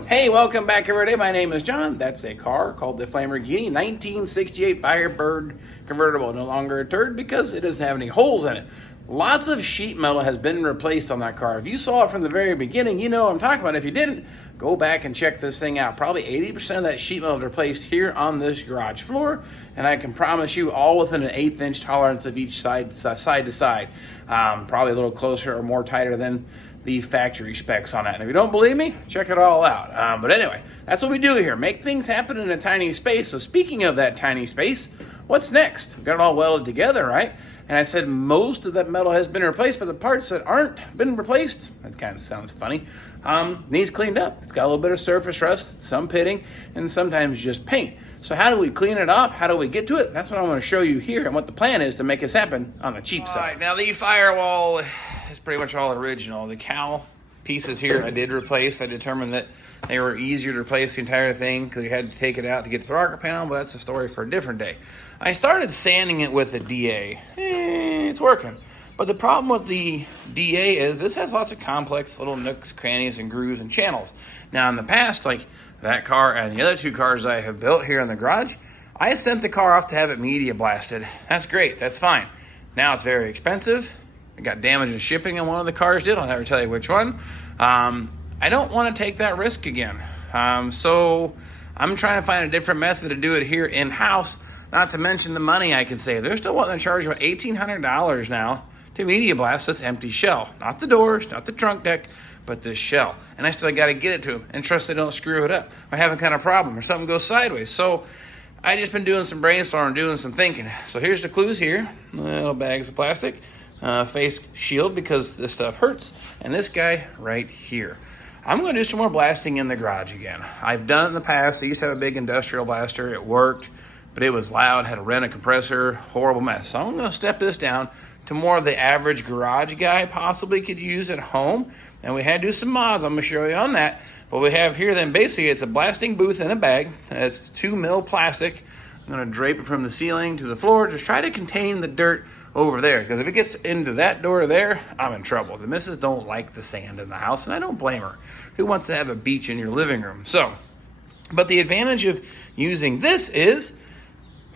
doing? Hey, welcome back everybody. My name is John. That's a car called the Lamborghini 1968 Firebird convertible. No longer a turd because it doesn't have any holes in it. Lots of sheet metal has been replaced on that car. If you saw it from the very beginning, you know what I'm talking about. If you didn't, go back and check this thing out. Probably 80% of that sheet metal is replaced here on this garage floor, and I can promise you all within an 1/8 inch tolerance of each side to side. Probably a little closer or more tighter than the factory specs on that. And if you don't believe me, check it all out. But anyway, that's what we do here. Make things happen in a tiny space. So speaking of that tiny space, what's next? We've got it all welded together, right? And I said most of that metal has been replaced, but the parts that aren't been replaced, that kind of sounds funny, needs cleaned up. It's got a little bit of surface rust, some pitting, and sometimes just paint. So how do we clean it off? How do we get to it? That's what I want to show you here and what the plan is to make this happen on the cheap side. All right, now the Firewall is pretty much all original. The cowl pieces here I did replace. I determined that they were easier to replace the entire thing because you had to take it out to get to the rocker panel, but that's a story for a different day. I started sanding it with a DA. It's working. But the problem with the DA is this has lots of complex little nooks, crannies, and grooves and channels. Now in the past, like that car and the other two cars I have built here in the garage, I sent the car off to have it media blasted. That's great, that's fine. Now it's very expensive. I got damage in shipping on one of the cars did. I'll never tell you which one. I don't want to take that risk again. So I'm trying to find a different method to do it here in-house, not to mention the money I could save. They're still wanting to charge about $1,800 now to media blast this empty shell. Not the doors, not the trunk deck, but this shell. And I still got to get it to them and trust they don't screw it up or have a kind of problem or something goes sideways. So I just been doing some brainstorming, doing some thinking. So here's the clues here. Little bags of plastic. Face shield because this stuff hurts, and this guy right here. I'm going to do some more blasting in the garage again. I've done it in the past. I used to have a big industrial blaster. It worked, but it was loud, had to rent a compressor, horrible mess. So I'm going to step this down to more of the average garage guy possibly could use at home, and we had to do some mods. I'm going to show you on that. What we have here then, basically it's a blasting booth in a bag, and it's 2 mil plastic. I'm going to drape it from the ceiling to the floor, just try to contain the dirt over there, because if it gets into that door there, I'm in trouble. The missus don't like the sand in the house, and I don't blame her. Who wants to have a beach in your living room? So, but the advantage of using this is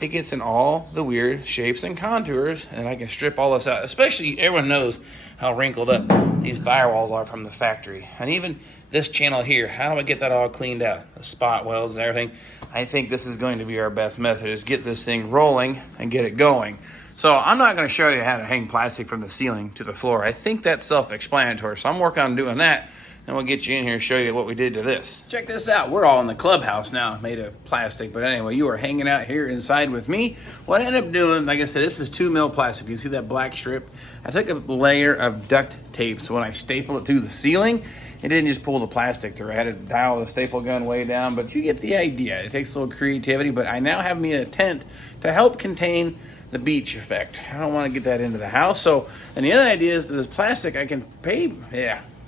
it gets in all the weird shapes and contours, and I can strip all this out. Especially, everyone knows how wrinkled up these firewalls are from the factory. And even this channel here, how do I get that all cleaned out? The spot welds and everything. I think this is going to be our best method, is get this thing rolling and get it going. So I'm not going to show you how to hang plastic from the ceiling to the floor. I think that's self-explanatory. So I'm working on doing that, and we'll get you in here and show you what we did to this. Check this out. We're all in the clubhouse now, made of plastic. But anyway, you are hanging out here inside with me. What I ended up doing, like I said, this is 2 mil plastic. You see that black strip? I took a layer of duct tape, so when I stapled it to the ceiling, it didn't just pull the plastic through. I had to dial the staple gun way down, but you get the idea. It takes a little creativity, but I now have me a tent to help contain the beach effect. I don't want to get that into the house. So, and the other idea is that this plastic, I can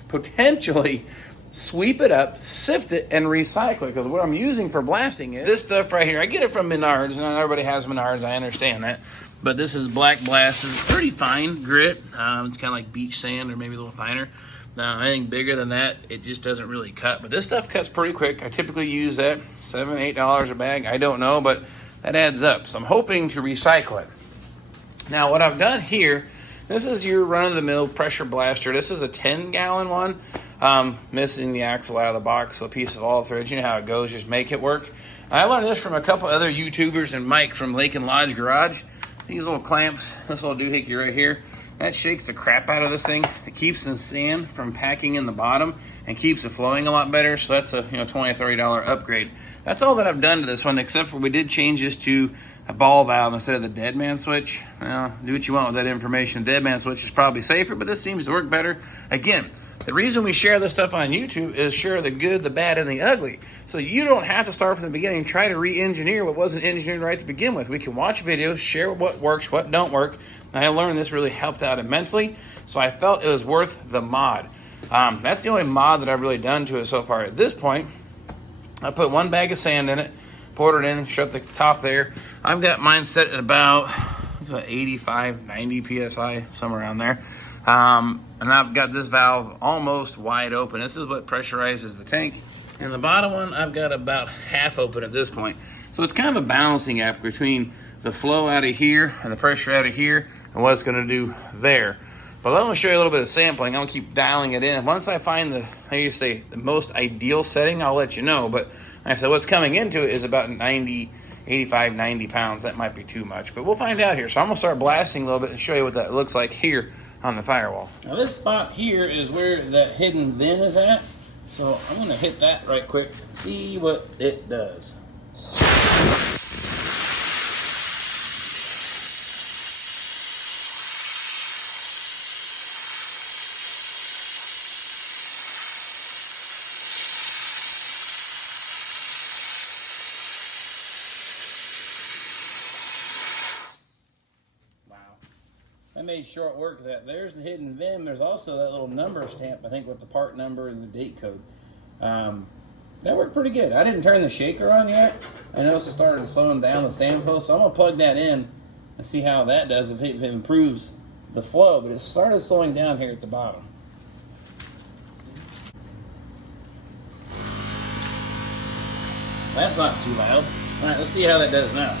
potentially sweep it up, sift it, and recycle it. Because what I'm using for blasting is this stuff right here. I get it from Menards, and not everybody has Menards. I understand that. But this is black blast. It's pretty fine grit. It's kind of like beach sand, or maybe a little finer. Now, anything bigger than that, it just doesn't really cut. But this stuff cuts pretty quick. I typically use that $7, $8 a bag. I don't know, but that adds up. So I'm hoping to recycle it. Now, what I've done here, this is your run-of-the-mill pressure blaster. This is a 10-gallon one. Missing the axle out of the box, so a piece of all threads. You know how it goes. Just make it work. I learned this from a couple other YouTubers and Mike from Lake and Lodge Garage. These little clamps, this little doohickey right here, that shakes the crap out of this thing. It keeps the sand from packing in the bottom and keeps it flowing a lot better. So that's a $20 or $30 upgrade. That's all that I've done to this one, except for we did change this to a ball valve instead of the dead man switch. Well, do what you want with that information. Dead man switch is probably safer, but this seems to work better. Again, the reason we share this stuff on YouTube is share the good, the bad, and the ugly. So you don't have to start from the beginning and try to re-engineer what wasn't engineered right to begin with. We can watch videos, share what works, what don't work. I learned this really helped out immensely, so I felt it was worth the mod. That's the only mod that I've really done to it so far. At this point, I put 1 bag of sand in it, poured it in, shut the top there. I've got mine set at about 85, 90 PSI, somewhere around there. And I've got this valve almost wide open. This is what pressurizes the tank. And the bottom one, I've got about half open at this point. So it's kind of a balancing act between the flow out of here and the pressure out of here and what it's going to do there. But I'm going to show you a little bit of sampling. I'm going to keep dialing it in. Once I find the most ideal setting, I'll let you know. But like I said, what's coming into it is about 85, 90 pounds. That might be too much, but we'll find out here. So I'm going to start blasting a little bit and show you what that looks like here on the Firewall. Now this spot here is where that hidden vent is at. So I'm going to hit that right quick, see what it does. I made short work of that. There's the hidden VIM. There's also that little number stamp, I think, with the part number and the date code. That worked pretty good. I didn't turn the shaker on yet. I noticed it started slowing down the sand flow, so I'm going to plug that in and see how that does, if it improves the flow. But it started slowing down here at the bottom. That's not too loud. All right, let's see how that does now.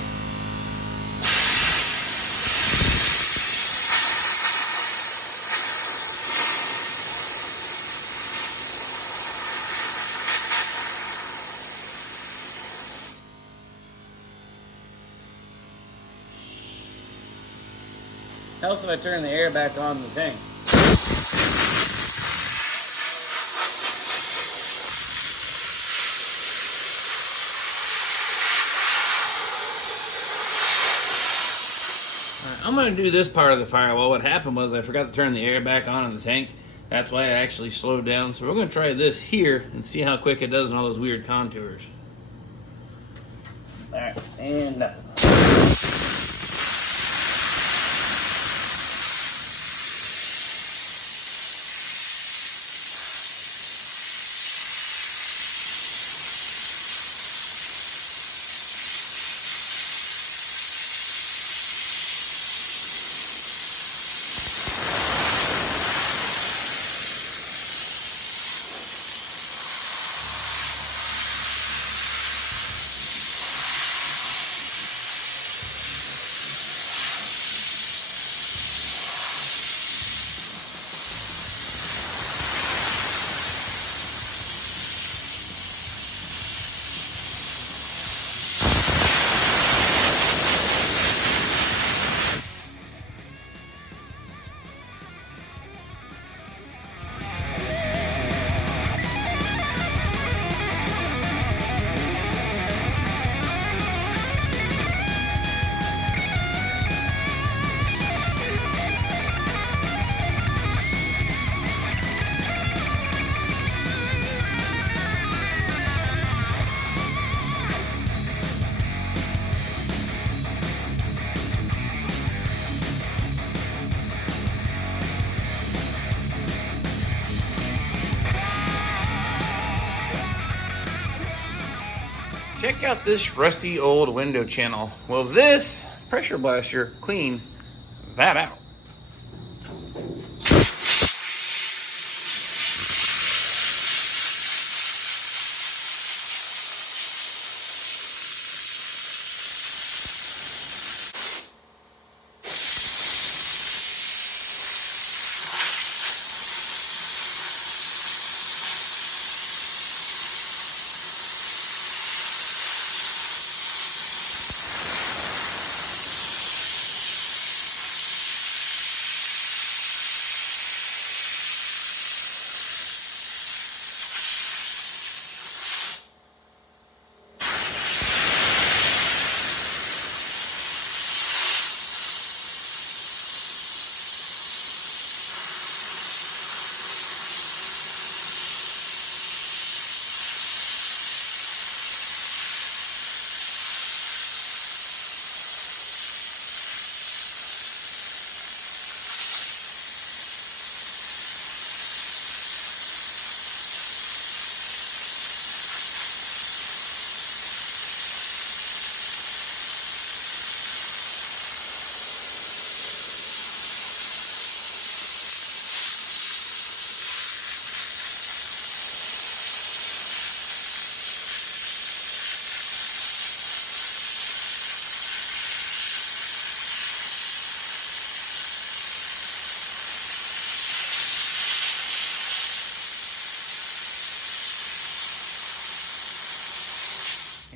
Helps if I turn the air back on in the tank. All right, I'm going to do this part of the Firewall. What happened was I forgot to turn the air back on in the tank. That's why it actually slowed down. So we're going to try this here and see how quick it does in all those weird contours. All right, and nothing. Check out this rusty old window channel. Will this pressure blaster clean that out?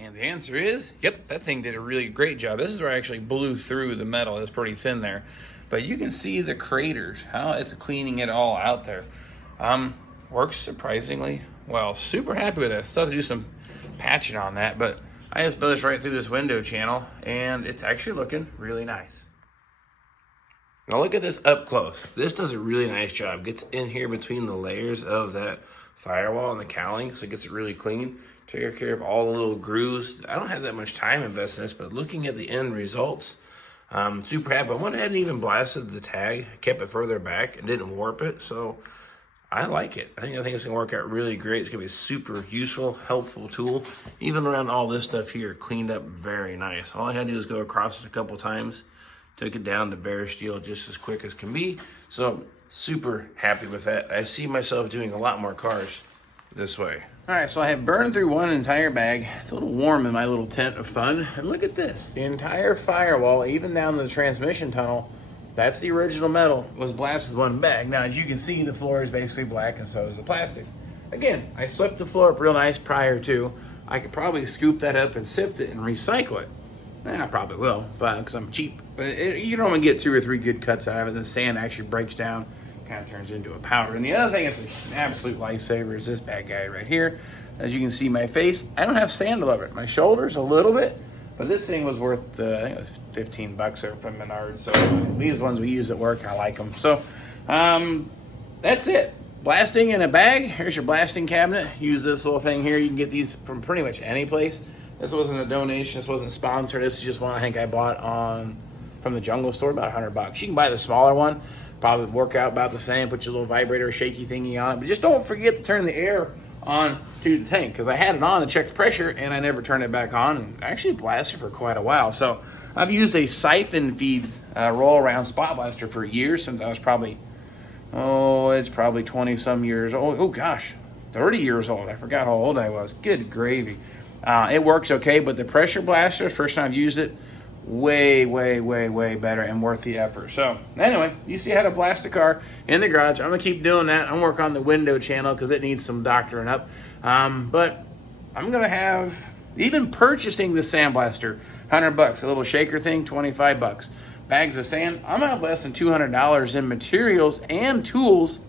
And the answer is, yep, that thing did a really great job. This is where I actually blew through the metal. It's pretty thin there. But you can see the craters, how it's cleaning it all out there. Works surprisingly well. Super happy with it. Still have to do some patching on that, but I just built this right through this window channel, and it's actually looking really nice. Now look at this up close. This does a really nice job. Gets in here between the layers of that firewall and the cowling, so it gets it really clean. Take care of all the little grooves. I don't have that much time invested in this, but looking at the end results, I'm super happy. I went ahead and even blasted the tag, kept it further back and didn't warp it, so I like it. I think it's gonna work out really great. It's gonna be a super useful, helpful tool. Even around all this stuff here, cleaned up very nice. All I had to do is go across it a couple times, took it down to bare steel just as quick as can be. So super happy with that. I see myself doing a lot more cars this way. All right, so I have burned through one entire bag. It's a little warm in my little tent of fun. And look at this, the entire firewall, even down the transmission tunnel, that's the original metal, was blasted with one bag. Now, as you can see, the floor is basically black and so is the plastic. Again, I swept the floor up real nice prior to. I could probably scoop that up and sift it and recycle it. I probably will, because I'm cheap. But you can only get 2 or 3 good cuts out of it. The sand actually breaks down, kind of turns into a powder. And the other thing is an absolute lifesaver is this bad guy right here. As you can see my face, I don't have sand all over it. My shoulders a little bit, but this thing was worth, I think it was $15 from Menards. So these ones we use at work, I like them. So that's it. Blasting in a bag. Here's your blasting cabinet. Use this little thing here. You can get these from pretty much any place. This wasn't a donation. This wasn't sponsored. This is just one I think I bought from the Jungle Store, about $100. You can buy the smaller one. Probably work out about the same. Put your little vibrator, shaky thingy on it. But just don't forget to turn the air on to the tank, because I had it on to check the pressure and I never turned it back on, and actually blasted for quite a while. So I've used a siphon feed roll around spot blaster for years, since I was probably, it's probably 20 some years old. Oh gosh, 30 years old. I forgot how old I was. Good gravy. It works okay, but the pressure blaster, first time I've used it, way better and worth the effort. So anyway, you see how to blast a car in the garage. I'm gonna keep doing that. I'm working on the window channel because it needs some doctoring up. But I'm gonna have, even purchasing the sandblaster, $100. A little shaker thing, $25. Bags of sand, I'm out less than $200 in materials and tools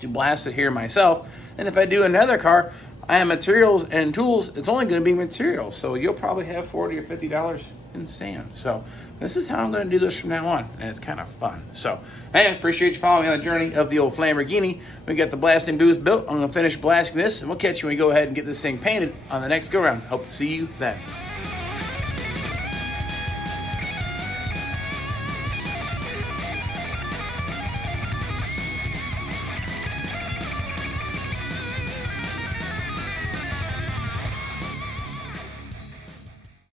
to blast it here myself. And if I do another car, I have materials and tools, it's only going to be materials. So you'll probably have $40 or $50 in sand. So this is how I'm going to do this from now on. And it's kind of fun. So hey, I appreciate you following me on the journey of the old Lamborghini. We got the blasting booth built. I'm going to finish blasting this, and we'll catch you when we go ahead and get this thing painted on the next go-round. Hope to see you then.